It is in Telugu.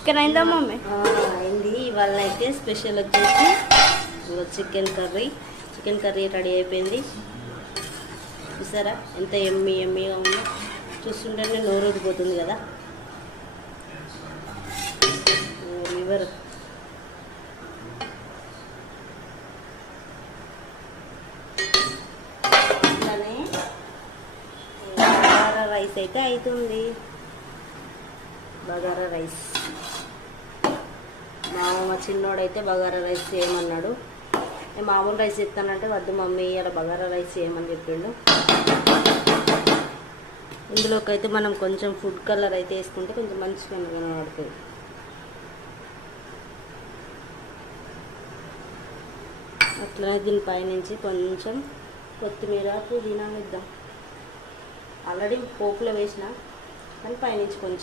చికెన్ అయిందా మమ్మీ? అయింది. ఇవాళ అయితే స్పెషల్ వచ్చేసి చికెన్ కర్రీ రెడీ అయిపోయింది. చూసారా ఎంత ఎమ్మీగా ఉందో, చూస్తుంటేనే నోరు ఊరిపోతుంది కదా. లివర్ అట్లానే బగారా రైస్ అయితే అవుతుంది. బగారా రైస్ మా చిన్నోడైతే బగారా రైస్ చేయమన్నాడు. నేను మామూలు రైస్ ఇస్తానంటే వద్దు మమ్మీ ఇలా బగారా రైస్ చేయమని చెప్పిండు. ఇందులోకి అయితే మనం కొంచెం ఫుడ్ కలర్ అయితే వేసుకుంటే కొంచెం మంచిగా కనబడుతుంది. అట్లనే దీనిపై నుంచి కొంచెం కొత్తిమీర పుదీనా వేద్దాం. ఆల్రెడీ పోపులో వేసిన కానీ పైనుంచి కొంచెం